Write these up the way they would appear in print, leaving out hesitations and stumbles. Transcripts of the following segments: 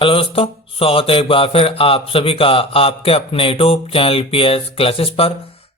Hello दोस्तों, स्वागत है एक बार फिर आप सभी का आपके अपने यूट्यूब चैनल पीएस क्लासेस पर।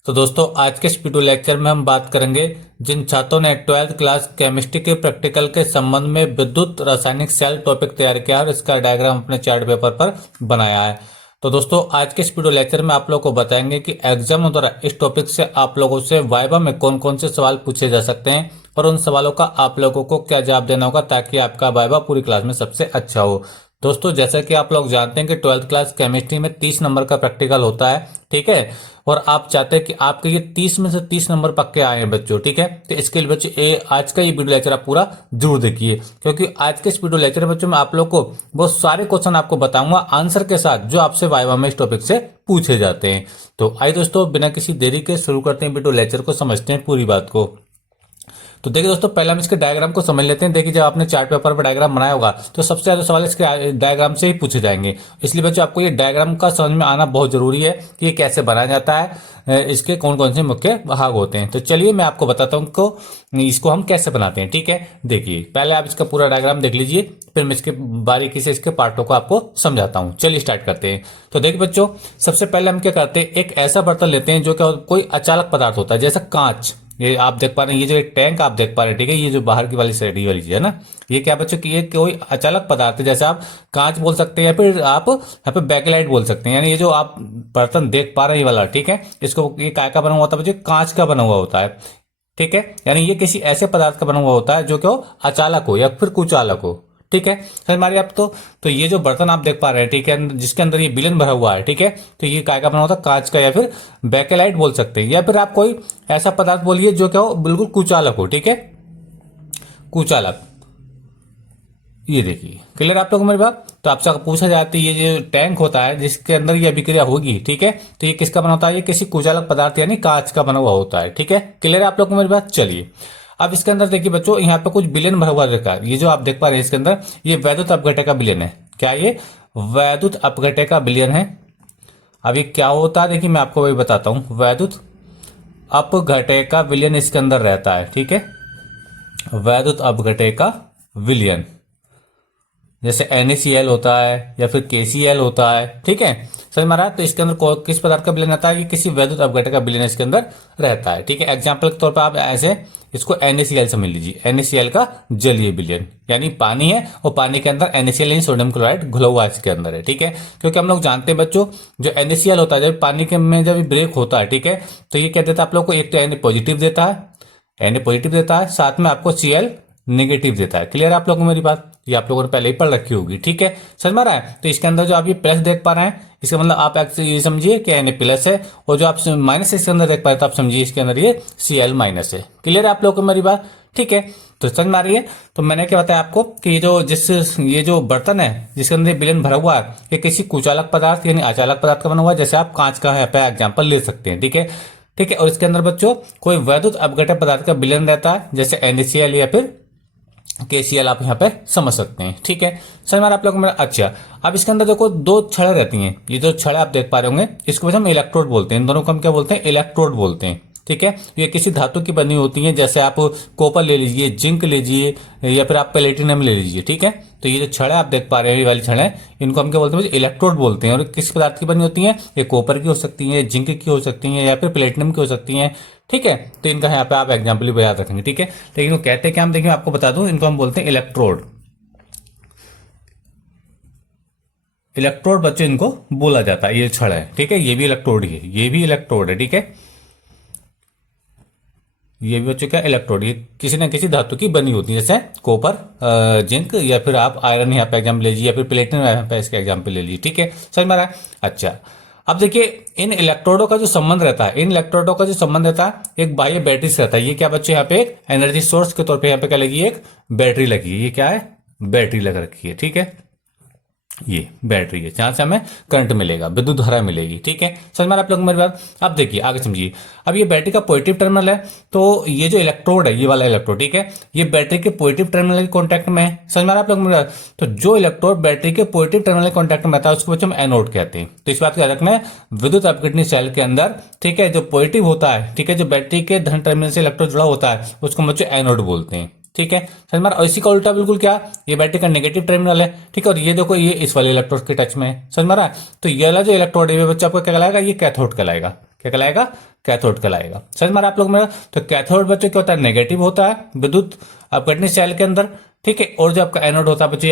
तो दोस्तों, आज के इस वीडियो लेक्चर में हम बात करेंगे जिन छात्रों ने 12th क्लास केमिस्ट्री के प्रैक्टिकल के संबंध में विद्युत रासायनिक सेल टॉपिक तैयार किया है और इसका डायग्राम अपने चार्ट पेपर पर बनाया है। तो दोस्तों, आज के इस वीडियो लेक्चर में आप लोगों को बताएंगे कि एग्जाम द्वारा इस टॉपिक से आप लोगों से वाइवा में कौन कौन से सवाल पूछे जा सकते हैं और उन सवालों का आप लोगों को क्या जवाब देना होगा ताकि आपका वाइवा पूरी क्लास में सबसे अच्छा हो। दोस्तों, जैसा कि आप लोग जानते हैं कि 12th क्लास केमिस्ट्री में 30 नंबर का प्रैक्टिकल होता है, ठीक है। और आप चाहते हैं कि आपके ये 30 में से 30 नंबर पक्के आए हैं बच्चों, ठीक है। तो इसके लिए बच्चों आज का ये वीडियो लेक्चर आप पूरा जरूर देखिए, क्योंकि आज के इस वीडियो लेक्चर में बच्चों मैं आप लोग को बहुत सारे क्वेश्चन आपको बताऊंगा आंसर के साथ जो आपसे वाइवा में इस टॉपिक से पूछे जाते हैं। तो आइए दोस्तों, बिना किसी देरी के शुरू करते हैं वीडियो लेक्चर को, समझते हैं पूरी बात को। तो देखिए दोस्तों, पहले हम इसके डायग्राम को समझ लेते हैं। देखिए, जब आपने चार्ट पेपर पर डायग्राम बनाया होगा तो सबसे ज्यादा सवाल इसके डायग्राम से ही पूछे जाएंगे। इसलिए बच्चों, आपको ये डायग्राम का समझ में आना बहुत जरूरी है कि ये कैसे बनाया जाता है, इसके कौन कौन से मुख्य भाग होते हैं। तो चलिए मैं आपको बताता हूँ इसको हम कैसे बनाते हैं, ठीक है। देखिए, पहले आप इसका पूरा डायग्राम देख लीजिए, फिर मैं इसके बारीकी से इसके पार्टों को आपको समझाता हूँ। चलिए स्टार्ट करते हैं। तो देखिए बच्चों, सबसे पहले हम क्या करते हैं, एक ऐसा बर्तन लेते हैं जो क्या कोई अचालक पदार्थ होता है, जैसा कांच। ये आप देख पा रहे हैं, ये जो एक टैंक आप देख पा रहे हैं, ठीक है। ये जो बाहर की वाली साइड वाली चीज है ना, ये क्या बच्चों की ये कोई अचालक पदार्थ है, जैसे आप कांच बोल सकते हैं या फिर आप यहाँ पे बैकलाइट बोल सकते हैं। यानी ये जो आप बर्तन देख पा रहे हैं ये वाला, ठीक है, इसको ये काय का बना हुआ होता है बच्चों, कांच का बना हुआ होता है, ठीक है। यानी ये किसी ऐसे पदार्थ का बना हुआ होता है जो कि अचालक हो या फिर कुचालक हो, ठीक है। समझ मारिए आप। तो ये जो बर्तन आप देख पा रहे हैं, ठीक है, जिसके अंदर ये विलयन भरा हुआ है, ठीक है, तो ये काय का बना होता है, कांच का, या फिर बैकेलाइट बोल सकते हैं, या फिर आप कोई ऐसा पदार्थ बोलिए जो क्या हो बिल्कुल कुचालक हो, ठीक है, कुचालक। ये देखिए, क्लियर आप लोगों को मेरी बात। तो आपसे पूछा जाता है ये जो टैंक होता है जिसके अंदर ये अभिक्रिया होगी, ठीक है, तो ये किसका बना होता है, ये किसी कुचालक पदार्थ यानी कांच का बना हुआ होता है, ठीक है। क्लियर आप लोग को मेरी बात। चलिए, अब इसके अंदर देखिए बच्चों, यहाँ पे कुछ विलयन भरा हुआ रखा है। ये जो आप देख पा रहे हैं इसके अंदर ये वैद्युत अपघटय का विलयन है। क्या ये वैद्युत अपघटय का विलयन है? अब ये क्या होता है देखिए, मैं आपको वही बताता हूं। वैद्युत अपघटय का विलयन इसके अंदर रहता है, ठीक है, वैद्युत अपघटय का विलयन, जैसे NaCl होता है या फिर KCl होता है, ठीक है, समझ में आ रहा है। तो इसके अंदर किस पदार्थ का विलयन आता है, कि किसी वैद्युत अपघटय का विलयन इसके अंदर रहता है, ठीक है। एग्जाम्पल के तौर पर आप ऐसे इसको NaCl समझ लीजिए, NaCl का जलीय विलयन, यानी पानी है और पानी के अंदर NaCl यानी सोडियम क्लोराइड घुला हुआ इसके अंदर है, ठीक है। क्योंकि हम लोग जानते हैं बच्चों, जो NaCl होता है जब पानी के में जब ब्रेक होता है, ठीक है, तो ये क्या देता है आप लोग को, एक तो Na पॉजिटिव देता है, Na पॉजिटिव देता है, साथ में आपको Cl नेगेटिव देता है। क्लियर आप लोगों को मेरी बात, ये आप लोगों ने पहले ही पढ़ रखी होगी, ठीक है, समझ में आ रहा है। तो इसके अंदर जो आप ये प्लस देख पा रहे हैं, इसका मतलब आप ये समझिए कि Na प्लस है, और जो आप माइनस इसके अंदर देख पा रहे हैं तो आप समझिए इसके अंदर ये Cl माइनस है। क्लियर आप लोगों को मेरी बात, ठीक है। तो समझ में आ रही है। तो मैंने क्या बताया आपको कि ये जो बर्तन है जिसके अंदर विलयन भरा हुआ है, ये किसी कुचालक पदार्थ यानी अचालक पदार्थ का बना हुआ है, जैसे आप कांच का है एग्जाम्पल ले सकते हैं, ठीक है, ठीक है। और इसके अंदर बच्चों कोई वैद्युत अपघटय पदार्थ का विलयन रहता है, जैसे NaCl या फिर KCl आप यहाँ पे समझ सकते हैं, ठीक है, समझ में आप लोगों को। अच्छा, अब इसके अंदर देखो दो छड़ें रहती हैं। ये जो छड़ें आप देख पा रहे होंगे इसको हम इलेक्ट्रोड बोलते हैं। इन दोनों को हम क्या बोलते हैं, इलेक्ट्रोड बोलते हैं, ठीक है। ये किसी धातु की बनी होती है, जैसे आप कॉपर ले लीजिए, जिंक लीजिए, या फिर आप प्लेटिनम ले लीजिए, ठीक है। तो ये जो छड़ें आप देख पा रहे हैं, ये वाली छड़ें, इनको हम क्या बोलते हैं, इलेक्ट्रोड बोलते हैं। और किस पदार्थ की बनी होती है, ये कॉपर की हो सकती है, जिंक की हो सकती है, या फिर प्लेटिनम की हो सकती है, ठीक है। तो इनका यहाँ पे आप एग्जाम्पल भी याद रखेंगे, ठीक है। लेकिन वो कहते हैं क्या, हम देखिए आपको बता दूं, इनको हम बोलते हैं इलेक्ट्रोड। इलेक्ट्रोड बच्चों इनको बोला जाता है, ये छड़ है, ठीक है, ये भी इलेक्ट्रोड ही है, ये भी इलेक्ट्रोड है, ठीक है। ये भी बच्चों क्या, इलेक्ट्रोड, ये किसी न किसी धातु की बनी होती है, जैसे कॉपर, जिंक, या फिर आप आयरन यहाँ पे एग्जाम्पल ले लीजिए, या फिर प्लेटिनम यहाँ पे इसका एग्जाम्पल ले लीजिए, ठीक है, समझ में आ रहा है। अच्छा, अब देखिए इन इलेक्ट्रोडों का जो संबंध रहता है, इन इलेक्ट्रोडों का जो संबंध रहता है एक बाह्य बैटरी से रहता है। ये क्या बच्चे यहाँ पे एक एनर्जी सोर्स के तौर पे यहाँ पे क्या लगी है, एक बैटरी लगी है। ये क्या है, बैटरी लग रखी है, ठीक है, ये बैटरी है जहां से हमें करंट मिलेगा, विद्युत धारा मिलेगी, ठीक है, समझ में आप लोग मेरी बात। अब देखिए आगे समझिए, अब ये बैटरी का पॉजिटिव टर्मिनल है, तो ये जो इलेक्ट्रोड है, ये वाला इलेक्ट्रोड, ठीक है, ये बैटरी के पॉजिटिव टर्मिनल के कॉन्टैक्ट में है, समझ में आप लोग मेरी बात। तो जो इलेक्ट्रोड बैटरी के पॉजिटिव टर्मिनल के कॉन्टैक्ट में आता है उसको बच्चों हम एनोड कहते हैं। तो इस बात का याद रखना है, विद्युत अपघटनी सेल के अंदर, ठीक है, जो पॉजिटिव होता है, ठीक है, जो बैटरी के धन टर्मिनल से इलेक्ट्रोड जुड़ा होता है उसको बच्चों एनोड बोलते हैं, ठीक है समझ में। और इसी का उल्टा बिल्कुल क्या, ये बैटरी का नेगेटिव टर्मिनल है, ठीक है। और ये देखो ये इस वाले इलेक्ट्रोड के टच में है, समझ में रहा है। तो ये वाला जो इलेक्ट्रोड है बच्चा आपको क्या कहलाएगा, ये कैथोड कहलाएगा। क्या कहलाएगा, कैथोड कहलाएगा। समझ में आप लोग मेरा। तो कैथोड बच्चों क्या होता है, नेगेटिव होता है विद्युत अपघटनीय सेल के अंदर, ठीक है। और जो आपका एनोड होता है बच्चों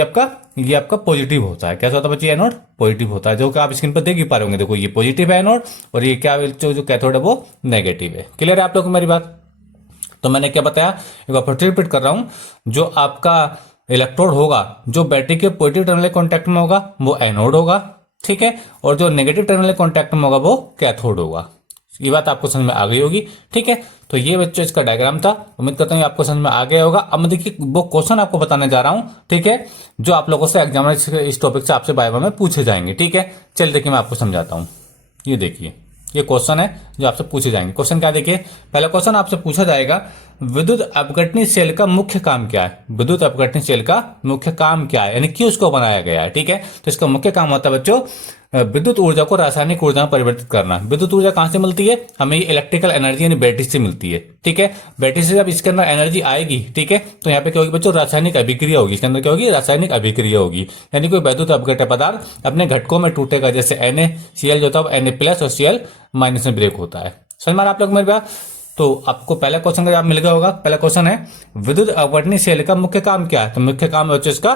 ये आपका पॉजिटिव होता है। कैसा होता है बच्चों, एनोड पॉजिटिव होता है, जो कि आप स्क्रीन पर देख ही पा रहे होंगे। देखो ये पॉजिटिव है एनोड, और ये क्या जो कैथोड है वो नेगेटिव है। क्लियर है आप लोग को मेरी बात। तो मैंने क्या बताया, एक बार फिर रिपीट कर रहा हूं। जो आपका इलेक्ट्रोड होगा जो बैटरी के पॉजिटिव टर्मिनल कॉन्टैक्ट में होगा वो एनोड होगा, ठीक है। और जो नेगेटिव टर्मिनल कॉन्टैक्ट में होगा वो कैथोड होगा। ये बात आपको समझ में आ गई होगी, ठीक है। तो ये बच्चों इसका डायग्राम था, उम्मीद करता हूँ आपको समझ में आ गया होगा। अब मैं देखिए वो क्वेश्चन आपको बताने जा रहा हूं, ठीक है, जो आप लोगों से एग्जाम इस टॉपिक से आपसे वाइवा में पूछे जाएंगे, ठीक है। चलिए देखिए मैं आपको समझाता हूँ। ये देखिए ये क्वेश्चन है जो आपसे पूछे जाएंगे। क्वेश्चन क्या देखिए, पहला क्वेश्चन आपसे पूछा जाएगा विद्युत अपघटनीय सेल का मुख्य काम क्या है। विद्युत अपघटनीय सेल का मुख्य काम क्या है, यानी क्यों उसको बनाया गया है, ठीक है। तो इसका मुख्य काम होता है बच्चों विद्युत ऊर्जा को रासायनिक ऊर्जा में परिवर्तित करना। विद्युत ऊर्जा कहां से मिलती है, हमें ये इलेक्ट्रिकल एनर्जी यानी बैटरी से मिलती है, ठीक है। बैटरी से जब इसके अंदर एनर्जी आएगी, ठीक है, तो यहाँ पे क्या होगी बच्चों, रासायनिक अभिक्रिया होगी। इसके अंदर क्या होगी, रासायनिक अभिक्रिया होगी। यानी कोई विद्युत अपघटक पदार्थ अपने घटकों में टूटेगा, जैसे NaCl जो होता है Na+ और Cl- में ब्रेक होता है। समझ में आप लोग मेरे बात। तो आपको पहला क्वेश्चन का जवाब मिल गया होगा। पहला क्वेश्चन है विद्युत अपघटनीय सेल का मुख्य काम क्या है। तो मुख्य काम है बच्चों इसका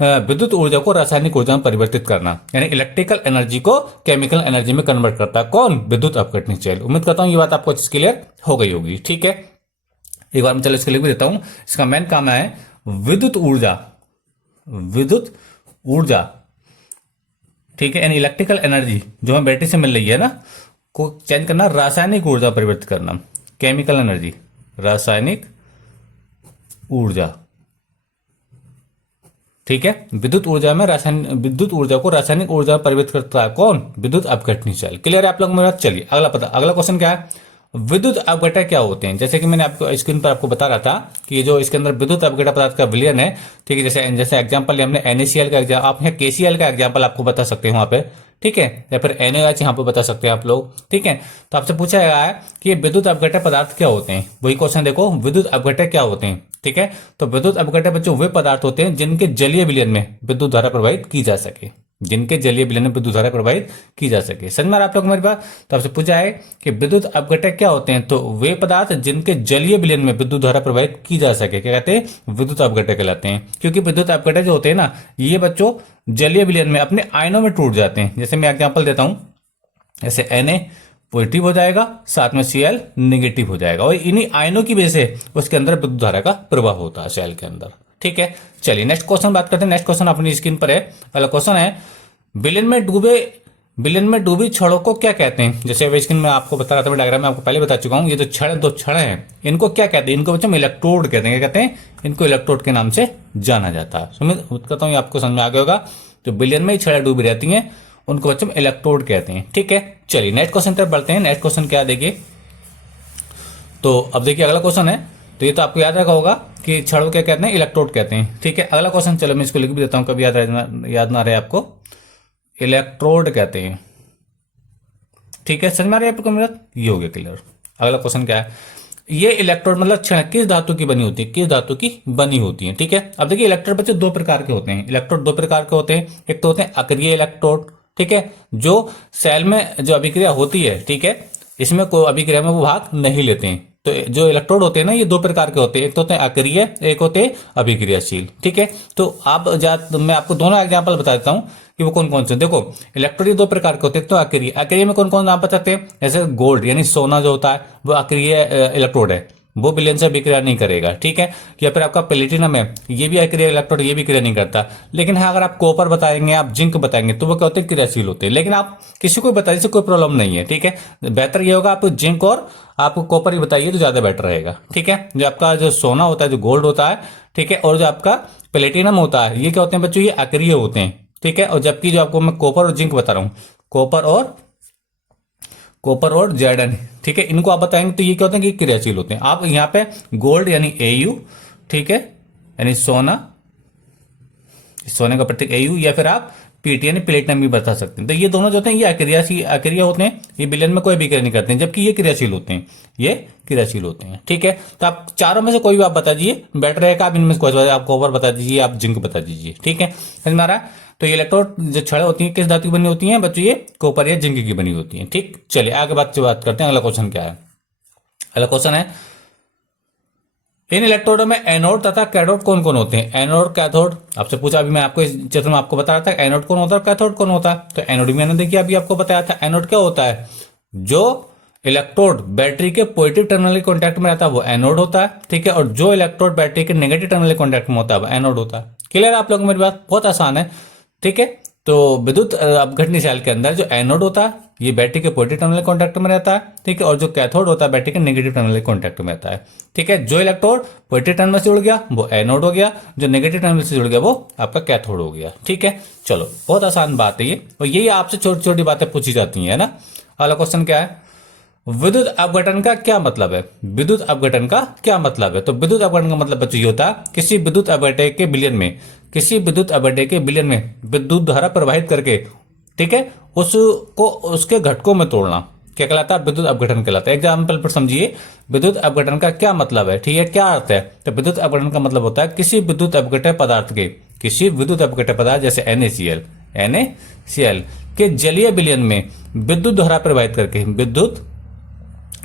विद्युत ऊर्जा को रासायनिक ऊर्जा में परिवर्तित करना, यानी इलेक्ट्रिकल एनर्जी को केमिकल एनर्जी में कन्वर्ट करता है कौन, विद्युत अपघटनीय सेल। उम्मीद करता हूं ये बात आपको अच्छी क्लियर हो गई होगी, ठीक है। एक बार मैं चलो इसके लिख भी देता हूं। इसका मेन काम है विद्युत ऊर्जा, ठीक है, यानी इलेक्ट्रिकल एनर्जी जो हमें बैटरी से मिल रही है ना, को चेंज करना, रासायनिक ऊर्जा परिवर्तित करना, केमिकल एनर्जी, रासायनिक ऊर्जा, ठीक है। विद्युत ऊर्जा को रासायनिक ऊर्जा में परिवर्तित करता है कौन, विद्युत अपघटनीय सेल। क्लियर है आप लोग मेरा। चलिए अगला क्वेश्चन क्या है, विद्युत अपघटक क्या होते हैं। जैसे कि मैंने आपको स्क्रीन पर आपको बता रहा था कि जो इसके अंदर विद्युत अपघटक पदार्थ का विलयन है, ठीक है। जैसे एग्जांपल हमने NaCl का एग्जाम्पल, आप यहाँ KCl का एग्जांपल आपको बता सकते हैं वहां पे, ठीक है, या फिर NaOH यहाँ पे बता सकते हैं आप लोग, ठीक है। तो आपसे पूछा गया है कि विद्युत अपघटक पदार्थ क्या होते हैं। वही क्वेश्चन देखो, विद्युत अपघटक क्या होते हैं, ठीक है। तो विद्युत अपघटक बच्चों वे पदार्थ होते हैं जिनके जलीय विलयन में विद्युत धारा प्रवाहित की जा सके, जिनके जलीय विलयन में विद्युत धारा प्रवाहित की जा सके। समझ में आप लोग मेरे पास। तो आपसे पूछा है कि विद्युत अपघटक क्या होते हैं, तो वे पदार्थ जिनके जलीय विलयन में विद्युत धारा प्रवाहित की जा सके, क्या कहते हैं, विद्युत अपघटक कहलाते हैं। क्योंकि विद्युत अपघटक जो होते हैं ना, ये बच्चों जलीय विलयन में अपने आयनों में टूट जाते हैं। जैसे मैं एग्जाम्पल देता हूं, जैसे Na पॉजिटिव हो जाएगा, साथ में Cl नेगेटिव हो जाएगा, और इन्हीं आयनों की वजह से उसके अंदर विद्युत धारा का प्रवाह होता है सेल के अंदर, ठीक है। चलिए नेक्स्ट क्वेश्चन बात करते हैं। नेक्स्ट क्वेश्चन अपनी स्क्रीन पर है। पहला क्वेश्चन है विलयन में डूबी छड़ों को क्या कहते हैं। जैसे अभी स्क्रीन में आपको बता रहा था, मैं डायग्राम में आपको पहले बता चुका हूं। ये जो दो छड़ हैं इनको क्या कहते हैं, इनको बच्चों इलेक्ट्रोड कहते हैं। क्या कहते हैं, इनको इलेक्ट्रोड के नाम से जाना जाता है। उम्मीद करता हूँ आपको समझ में आ गया होगा। तो विलयन में ही छड़ें डूबी रहती हैं उनको बच्चों इलेक्ट्रोड कहते हैं, ठीक है। चलिए नेक्स्ट क्वेश्चन तरफ बढ़ते हैं। नेक्स्ट क्वेश्चन क्या देखिए, तो अब देखिए अगला क्वेश्चन है। तो ये तो आपको याद रखा होगा कि छड़ों क्या कहते हैं, इलेक्ट्रोड कहते हैं, ठीक है। अगला क्वेश्चन चलो मैं इसको लिख भी देता हूं, कभी याद ना रहे आपको। इलेक्ट्रोड कहते हैं, ठीक है। समझ में आ रही है आपको मेरा, ये हो गया क्लियर। अगला क्वेश्चन क्या है, ये इलेक्ट्रोड मतलब छड़ किस धातु की बनी होती है, किस धातु की बनी होती है, ठीक है। अब देखिए इलेक्ट्रोड बच्चे दो प्रकार के होते हैं। इलेक्ट्रोड दो प्रकार के होते हैं। एक तो होते हैं अक्रिय इलेक्ट्रोड, ठीक है, जो सेल में जो अभिक्रिया होती है, ठीक है, इसमें कोई अभिक्रिया में वो भाग नहीं लेते हैं। तो जो इलेक्ट्रोड होते हैं ना, ये दो प्रकार के होते हैं। एक तो होते हैं अक्रिय, एक होते हैं अभिक्रियाशील, ठीक है। तो मैं आपको दोनों एग्जांपल बता देता हूं कि वो कौन कौन से। देखो इलेक्ट्रोड दो प्रकार के होते हैं। तो अक्रिय में कौन कौन नाम बताते हैं, जैसे गोल्ड यानी सोना जो होता है वो अक्रिय इलेक्ट्रोड है, वो विलयन से अभिक्रिया नहीं करेगा, ठीक है। या फिर आपका प्लेटिनम है, ये भी अक्रिय इलेक्ट्रोड, ये भी क्रिया नहीं करता। लेकिन हाँ अगर आप कॉपर बताएंगे, आप जिंक बताएंगे, तो वो क्या होते हैं, क्रियाशील होते हैं। लेकिन आप किसी को बताइए से कोई प्रॉब्लम नहीं है, ठीक है। बेहतर ये होगा आप जिंक और आप कॉपर ही बताइए तो ज्यादा बेटर रहेगा, ठीक है। जो आपका जो सोना होता है, जो गोल्ड होता है, ठीक है, और जो आपका प्लेटिनम होता है, ये क्या होते हैं बच्चों, ये अक्रिय होते हैं, ठीक है। और जबकि जो आपको मैं कॉपर और जिंक बता रहा हूं, कॉपर और जर्डन, ठीक है, इनको आप बताएंगे तो ये क्या होते हैं कि क्रियाशील होते हैं। आप यहाँ पे गोल्ड यानी Au, ठीक है, यानी सोने का प्रतीक Au, या फिर आप पीटी यानी प्लेटिनम भी बता सकते हैं। तो ये दोनों जो होते हैं ये अक्रिया होते हैं, ये विलयन में कोई भी क्रिया नहीं करते हैं, जबकि ये क्रियाशील होते हैं, ये क्रियाशील होते हैं। ठीक है, तो आप चारों में से कोई भी आप बता दीजिए बेटर रहेगा। आप इनमें से कोई आप कॉपर बता दीजिए, आप जिंक बता दीजिए। ठीक है, समझ में आ रहा है। तो ये इलेक्ट्रोड जो छड़ें होती हैं किस धातु की बनी होती हैं बच्चों? ये कॉपर या जिंक की बनी होती हैं। ठीक, चलिए आगे बात करते हैं। अगला क्वेश्चन क्या है? अगला क्वेश्चन है, इन इलेक्ट्रोडों में एनोड तथा कैथोड कौन कौन होते हैं? एनोड कैथोड आपसे पूछा, अभी मैं आपको इस चित्र में आपको बता रहा था एनोड कौन होता है और कैथोड कौन होता है। तो एनोड भी मैंने देखिए अभी आपको बताया था। एनोड क्या होता है? जो इलेक्ट्रोड बैटरी के पॉजिटिव टर्मिनल के कॉन्टैक्ट में रहता है वो एनोड होता है। ठीक है, और जो इलेक्ट्रोड बैटरी के नेगेटिव टर्मिनल के कॉन्टैक्ट में होता है वो एनोड होता है। क्लियर है आप लोगों को मेरी बात? बहुत आसान है। ठीक है, तो विद्युत अपघटनी सेल के अंदर जो एनोड होता है ये बैटरी के पॉजिटिव टर्मिनल कॉन्टैक्ट में रहता है। ठीक है, और जो कैथोड होता है बैटरी के नेगेटिव टर्मिनल कॉन्टैक्ट में रहता है। ठीक है, जो इलेक्ट्रोड पॉजिटिव टर्मिनल से जुड़ गया वो एनोड हो गया, जो नेगेटिव टर्मिनल से जुड़ गया वो आपका कैथोड हो गया। ठीक है, चलो बहुत आसान बात है ये, और यही आपसे छोटी छोटी बातें पूछी जाती है ना। अगला क्वेश्चन क्या है? विद्युत अपघटन का क्या मतलब है? विद्युत अपघटन का क्या मतलब है? तो विद्युत अपघटन का मतलब बच्चों ये होता है किसी विद्युत अपघटन के विलयन में, किसी विद्युत अपघटन के विलयन में विद्युत धारा प्रवाहित करके, ठीक है, उसको उसके घटकों में तोड़ना क्या कहलाता है? विद्युत अपघटन कहलाता है। एग्जाम्पल पर समझिए विद्युत अपघटन का क्या मतलब है। ठीक है, क्या अर्थ है? तो विद्युत अपघटन का मतलब होता है किसी विद्युत अपघटन पदार्थ के, किसी विद्युत अपघटन पदार्थ जैसे NaCl के जलीय विलयन में विद्युत धारा प्रवाहित करके,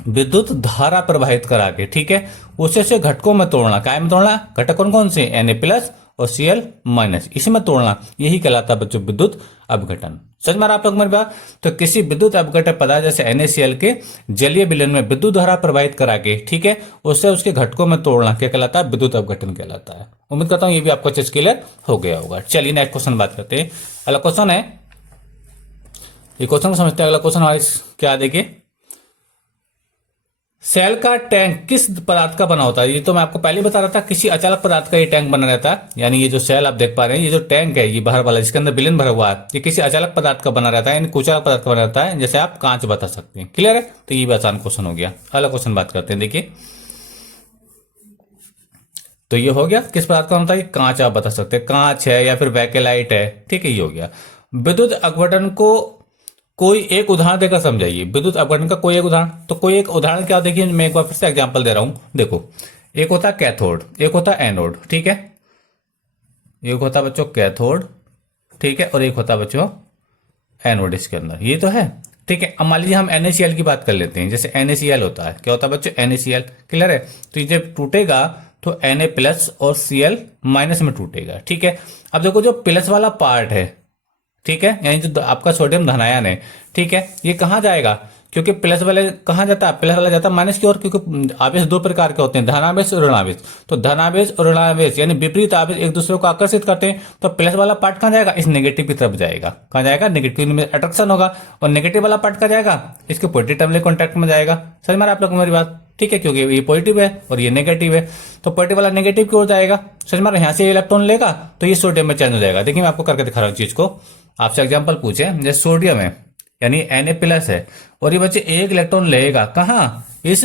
विद्युत धारा प्रवाहित करा के, ठीक है, उसे से घटकों में तोड़ना। काय में तोड़ना? घटक कौन कौन से? Na+ और Cl-, इसमें तोड़ना, यही कहलाता है बच्चों विद्युत अपघटन। समझ में आ रहा आप लोग मेरी बात? तो किसी विद्युत अपघटन पदार्थ जैसे NaCl के जलीय विलयन में विद्युत धारा प्रवाहित करा के, ठीक है, उससे उसके घटकों में तोड़ना क्या कहलाता है? विद्युत अपघटन कहलाता है। उम्मीद करता हूं ये भी आपको अच्छे से क्लियर हो गया होगा। चलिए नेक्स्ट क्वेश्चन बात करते हैं। अगला क्वेश्चन है, ये क्वेश्चन को समझते हैं। अगला क्वेश्चन हमारे क्या देखिए, सेल का टैंक किस पदार्थ का बना होता है? ये तो मैं आपको पहले बता रहा था, किसी अचालक पदार्थ का ये टैंक बना रहता है। यानी ये जो सेल आप देख पा रहे हैं, ये जो टैंक है ये बाहर वाला जिसके अंदर विलयन भरा हुआ है, ये किसी अचालक पदार्थ का बना रहता है, यानी कुचालक पदार्थ का बना रहता है। जैसे आप कांच बता सकते हैं। क्लियर है? तो ये भी आसान क्वेश्चन हो गया। अगला क्वेश्चन बात करते हैं। देखिए, तो ये हो गया किस पदार्थ का होता है? कांच आप बता सकते हैं, कांच है या फिर बैकेलाइट है। ठीक है, ये हो गया। विद्युत अपघटन को कोई एक उदाहरण देकर समझाइए। विद्युत अपघटन का कोई एक उदाहरण, तो कोई एक उदाहरण क्या? देखिए मैं एक बार फिर से एग्जांपल दे रहा हूं। देखो, एक होता है कैथोड, एक होता है एनोड। ठीक है, एक होता है बच्चों कैथोड, ठीक है, और एक होता है बच्चों एनोड इसके अंदर। ये तो है। ठीक है, अब मान लीजिए हम NaCl की बात कर लेते हैं। जैसे NaCl होता है, क्या होता है बच्चों? NaCl। क्लियर है? तो ये जब टूटेगा तो Na+ और Cl- में टूटेगा। ठीक है, अब देखो जो प्लस वाला पार्ट है, ठीक है, यानी जो आपका सोडियम धनायन है, ठीक है, ये कहां जाएगा? क्योंकि प्लस वाले कहां जाता है? प्लस वाला जाता है माइनस की ओर, क्योंकि आवेश दो प्रकार के होते हैं, धनावेश और ऋणावेश। तो धनावेश और ऋणावेश यानी विपरीत आवेश एक दूसरे को आकर्षित करते हैं। तो प्लस वाला पार्ट कहां जाएगा? इस नेगेटिव की तरफ जाएगा। कहां जाएगा? नेगेटिव में अट्रैक्शन होगा। और नेगेटिव वाला पार्ट कहां जाएगा? इसके पॉजिटिव टर्मिनल कॉन्टैक्ट में जाएगा। समझ में आ रहा है आप लोगों को मेरी बात? ठीक है, क्योंकि ये पॉजिटिव है और ये नेगेटिव है, तो पॉजिटिव वाला नेगेटिव की ओर जाएगा। समझ में आ रहा है? यहां से इलेक्ट्रॉन लेगा तो ये सोडियम में चेंज हो जाएगा। देखिए मैं आपको करके दिखा रहा हूं चीज को। आपसे एग्जांपल पूछे, जैसे सोडियम है यानी Na+ है, और ये बच्चे एक इलेक्ट्रॉन लेगा कहां? इस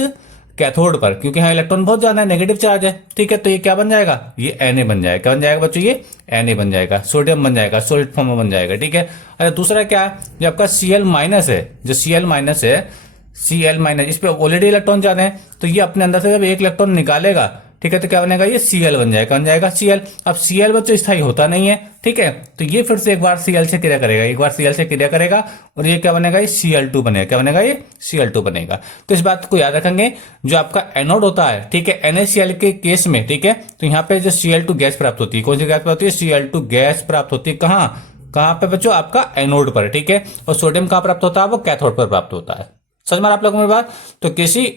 कैथोड पर, क्योंकि यहाँ इलेक्ट्रॉन बहुत ज्यादा है, नेगेटिव चार्ज है। ठीक है, तो ये क्या बन जाएगा? ये Na बन जाएगा। क्या बन जाएगा बच्चों? ये Na बन जाएगा, सोडियम बन जाएगा, सॉलिड फॉर्म में बन जाएगा। ठीक है, अरे दूसरा क्या है? जो आपका Cl- है, जो Cl- है, Cl-, इस पे ऑलरेडी इलेक्ट्रॉन ज्यादा है, तो ये अपने अंदर से जब एक इलेक्ट्रॉन निकालेगा, ठीक है, तो क्या बनेगा? ये Cl बन जाएगा। बन जाएगा Cl। अब Cl बच्चों स्थायी होता नहीं है। ठीक है, तो ये फिर से एक बार Cl से क्रिया करेगा, एक बार Cl से क्रिया करेगा, और ये क्या बनेगा? ये Cl2 बनेगा। क्या बनेगा? ये Cl2 बनेगा। तो इस बात को याद रखेंगे, जो आपका एनोड होता है, ठीक है, NaCl के केस में, ठीक है, तो यहाँ पे जो Cl2 गैस प्राप्त होती है, कौन सी गैस प्राप्त होती है? Cl2 गैस प्राप्त होती है। कहां पे बच्चों? आपका एनोड पर। ठीक है, और सोडियम कहां प्राप्त होता है? वो कैथोड पर प्राप्त होता है। समझ में आप लोगों में बात? तो किसी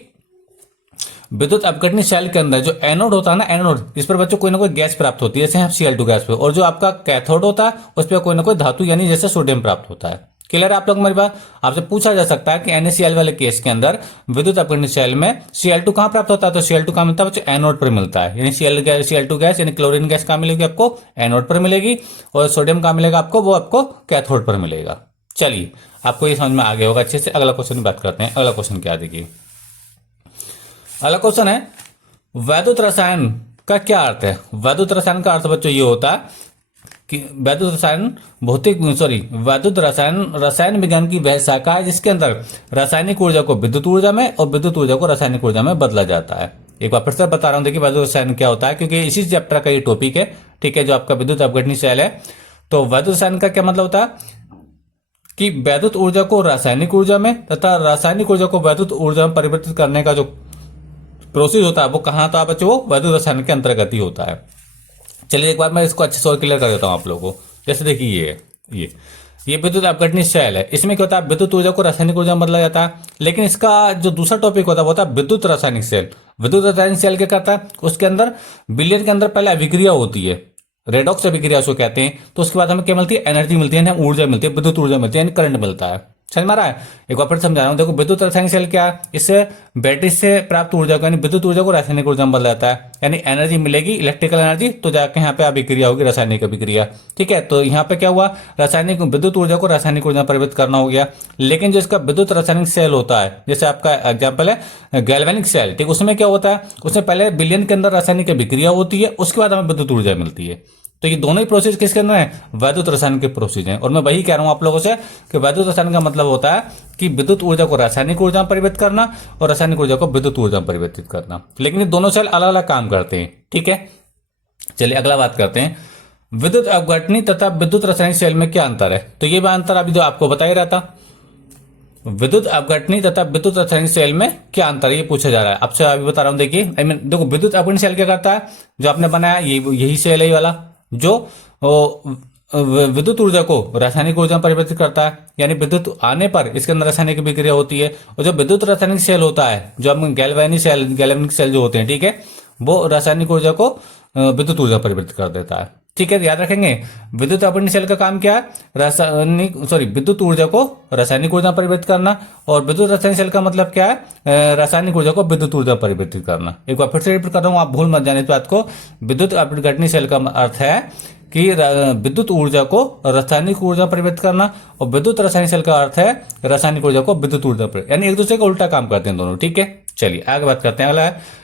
विद्युत अपघटनी सेल के अंदर जो एनोड होता है ना, एनोड, इस पर बच्चों कोई ना कोई गैस प्राप्त होती है, जैसे Cl2 गैस पे, और जो आपका कैथोड होता है उस पर कोई ना कोई धातु यानी जैसे सोडियम प्राप्त होता है। क्लियर है आप लोग मेरी बात? आपसे पूछा जा सकता है कि NaCl वाले केस के अंदर विद्युत अपघटनी सेल में Cl2 कहां प्राप्त होता है? तो Cl2 कहां मिलता है बच्चों? एनोड पर मिलता है। यानी Cl2 गैस यानी क्लोरीन गैस कहां मिलेगी आपको? एनोड पर मिलेगी। और सोडियम कहां मिलेगा आपको? वो आपको कैथोड पर मिलेगा। चलिए, आपको ये समझ में आ गया होगा अच्छे से। अगला क्वेश्चन की बात करते हैं। अगला क्वेश्चन क्या देखिए, अगला क्वेश्चन है वैद्युत रसायन का क्या अर्थ है? वैद्युत रसायन का अर्थ बच्चों ये होता है कि वैद्युत रसायन वैद्युत रसायन विज्ञान की वह शाखा है जिसके अंदर रासायनिक ऊर्जा को विद्युत ऊर्जा में और विद्युत ऊर्जा को रासायनिक ऊर्जा में बदला जाता है। एक बार फिर से बता रहा हूं, देखिए वैद्युत रसायन क्या होता है, क्योंकि इसी चैप्टर का ये टॉपिक है, ठीक है, जो आपका विद्युत अपघटनीय सेल है। तो वैद्युत रसायन का क्या मतलब होता है कि वैद्युत ऊर्जा को रासायनिक ऊर्जा में तथा रासायनिक ऊर्जा को वैद्युत ऊर्जा में परिवर्तित करने का जो प्रोसेस होता है वो कहाँ था बच्चों, वो वैद्युत रसायन के अंतर्गत ही होता है। चलिए एक बार मैं इसको अच्छे से और क्लियर कर देता हूं आप लोगों को। जैसे देखिए ये विद्युत अपघटनीय सेल है, इसमें क्या होता है, विद्युत ऊर्जा को रासायनिक ऊर्जा में बदला जाता है। लेकिन इसका जो दूसरा टॉपिक होता है वो होता है विद्युत रासायनिक सेल। विद्युत रासायनिक सेल क्या करता है, उसके अंदर विलयन के अंदर पहले अभिक्रिया होती है, रेडॉक्स अभिक्रिया उसको कहते हैं। तो उसके बाद हमें क्या मिलती है, एनर्जी मिलती है, ऊर्जा मिलती है, विद्युत ऊर्जा मिलती है, यानी करंट मिलता है। समझ में आ रहा है? एक बार फिर समझा रहा हूं, देखो विद्युत रासायनिक सेल क्या है, इससे बैटरी से प्राप्त ऊर्जा को यानी विद्युत ऊर्जा को रासायनिक ऊर्जा में बदल जाता है, यानी एनर्जी मिलेगी, इलेक्ट्रिकल एनर्जी, तो जाके यहाँ पे अभिक्रिया होगी, रासायनिक अभिक्रिया। ठीक है, तो यहाँ पे क्या हुआ, रासायनिक विद्युत ऊर्जा को रासायनिक ऊर्जा में परिवर्तित करना हो गया। लेकिन जो इसका विद्युत रासायनिक सेल होता है, जैसे आपका एग्जाम्पल है गैल्वेनिक सेल, ठीक, उसमें क्या होता है, उसमें पहले विलयन के अंदर रासायनिक अभिक्रिया होती है, उसके बाद हमें विद्युत ऊर्जा मिलती है। तो ये दोनों ही प्रोसेस किसके अंदर है, वैद्युत रसायन के प्रोसेस हैं। और मैं वही कह रहा हूं आप लोगों से कि वैद्युत रसायन का मतलब होता है कि विद्युत ऊर्जा को रासायनिक ऊर्जा में परिवर्तित करना और रासायनिक ऊर्जा को विद्युत ऊर्जा में परिवर्तित करना। लेकिन ये दोनों सेल अलग अलग काम करते हैं। ठीक है, चलिए अगला बात करते हैं, विद्युत अपघटनीय तथा विद्युत रासायनिक सेल में क्या अंतर है। तो ये अंतर अभी जो आपको बता ही रहा था, विद्युत अपघटनीय तथा विद्युत रासायनिक सेल में क्या अंतर है, ये पूछा जा रहा है आपसे। अभी बता रहा हूं, देखिए देखो विद्युत अपघटनीय सेल क्या करता है, जो आपने बनाया यही सेल है ये वाला, जो विद्युत ऊर्जा को रासायनिक ऊर्जा में परिवर्तित करता है, यानी विद्युत आने पर इसके अंदर रासायनिक अभिक्रिया होती है। और जो विद्युत रासायनिक सेल होता है, जो हम गैल्वेनिक सेल जो होते हैं, ठीक है, वो रासायनिक ऊर्जा को विद्युत ऊर्जा परिवर्तित कर देता है। ठीक है, याद रखेंगे विद्युत अपघटनीय सेल का काम क्या है, विद्युत ऊर्जा को रासायनिक ऊर्जा में परिवर्तित करना, और विद्युत रासायनिक सेल का मतलब क्या है, रासायनिक ऊर्जा को विद्युत ऊर्जा में परिवर्तित करना। एक बार फिर से रिपीट कर रहा हूं, आप भूल मत जाने इस बात को। विद्युत अपघटनीय सेल का अर्थ है कि विद्युत ऊर्जा को रासायनिक ऊर्जा में परिवर्तित करना, और विद्युत रासायनिक सेल का अर्थ है रासायनिक ऊर्जा को विद्युत ऊर्जा पर, यानी एक दूसरे का उल्टा काम करते हैं दोनों। ठीक है, चलिए आगे बात करते हैं। अगला है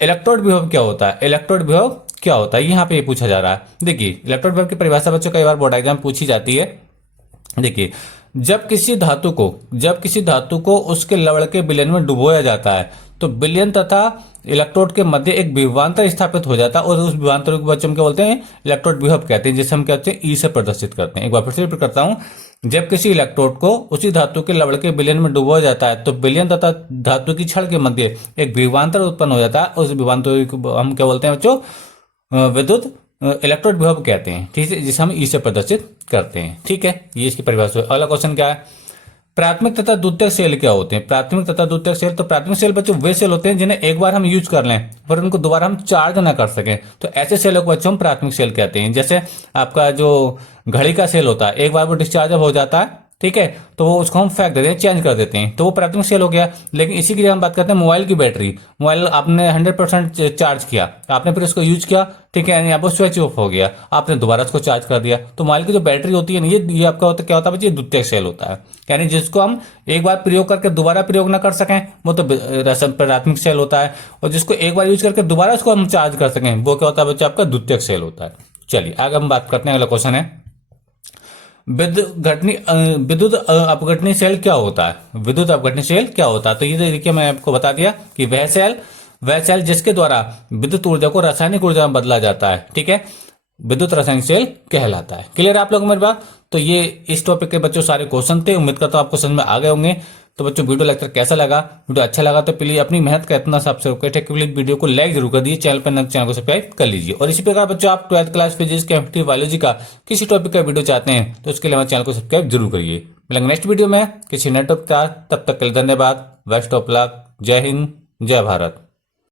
इलेक्ट्रोड विभव क्या होता है। इलेक्ट्रोड विभव क्या होता है, यहाँ पे ये पूछा जा रहा है। देखिए इलेक्ट्रोड विभव की परिभाषा बच्चों कई बार बोर्ड एग्जाम पूछी जाती है। देखिए जब किसी धातु को उसके लवण के विलयन में डुबोया जाता है तो विलयन तथा इलेक्ट्रोड के मध्य एक विभवांतर स्थापित हो जाता है, और उस विभवांतर को बच्चों क्या बोलते हैं, इलेक्ट्रोड विभव कहते हैं, जिसे हम कहते हैं ई से प्रदर्शित करते हैं। एक बार फिर से रिपीट करता हूं, जब किसी इलेक्ट्रोड को उसी धातु के लवण के विलयन में डुबोया जाता है तो विलयन तथा धातु की छड़ के मध्य एक विभवांतर उत्पन्न हो जाता है, उस विभवांतर को हम क्या बोलते हैं बच्चों, विद्युत इलेक्ट्रोड विभव कहते हैं। ठीक है, जिसे हम ई से प्रदर्शित करते हैं। ठीक है, ये इसकी परिभाषा है। अगला क्वेश्चन क्या है, प्राथमिक तथा द्वितीयक सेल क्या होते हैं। प्राथमिक तथा द्वितीयक सेल, तो प्राथमिक सेल बच्चों वे सेल होते हैं जिन्हें एक बार हम यूज कर लें पर उनको दोबारा हम चार्ज ना कर सकें, तो ऐसे सेलों को बच्चों हम प्राथमिक सेल कहते हैं। जैसे आपका जो घड़ी का सेल होता है, एक बार वो डिस्चार्ज हो जाता है, ठीक है, तो वो उसको हम फेंक देते हैं, चेंज कर देते हैं, तो वो प्राथमिक सेल हो गया। लेकिन इसी के लिए हम बात करते हैं मोबाइल की बैटरी। मोबाइल आपने 100% चार्ज किया, आपने फिर उसको यूज किया, ठीक है, यानी अब वो स्विच ऑफ हो गया, आपने दोबारा उसको चार्ज कर दिया, तो मोबाइल की जो बैटरी होती है ना, ये आपका होता क्या होता है बच्चे, द्वितीयक सेल होता है, यानी जिसको हम एक बार प्रयोग करके दोबारा प्रयोग ना कर सकें वो तो प्राथमिक सेल होता है, और जिसको एक बार यूज करके दोबारा उसको हम चार्ज कर सकें वो क्या होता है बच्चे, आपका द्वितीयक सेल होता है। चलिए आगे हम बात करते हैं। अगला क्वेश्चन है विद्युत अपघटनीय सेल क्या होता है। विद्युत अपघटनीय सेल क्या होता है, तो ये देखिए मैं आपको बता दिया कि वह सेल जिसके द्वारा विद्युत ऊर्जा को रासायनिक ऊर्जा में बदला जाता है, ठीक है, विद्युत रासायनिक सेल कहलाता है। क्लियर है आप लोगों को मेरी बात। तो ये इस टॉपिक के बच्चों सारे क्वेश्चन थे, उम्मीद करता हूं आपको समझ में आ गए होंगे। तो बच्चों वीडियो लेक्चर कैसा लगा, वीडियो अच्छा लगा तो प्लीज अपनी मेहनत का इतना सब्सक्राइब वीडियो को लाइक जरूर कर दीजिए, चैनल पर नए चैनल को सब्सक्राइब कर लीजिए। और इसी प्रकार बच्चों आप 12th class physics chemistry biology का किसी टॉपिक का वीडियो चाहते हैं तो उसके लिए हमारे चैनल को सब्सक्राइब जरूर करिए। मिलेंगे नेक्स्ट वीडियो में किसी नए टॉपिक का, तब तक के लिए धन्यवाद। बेस्ट ऑफ लक, जय हिंद, जय भारत।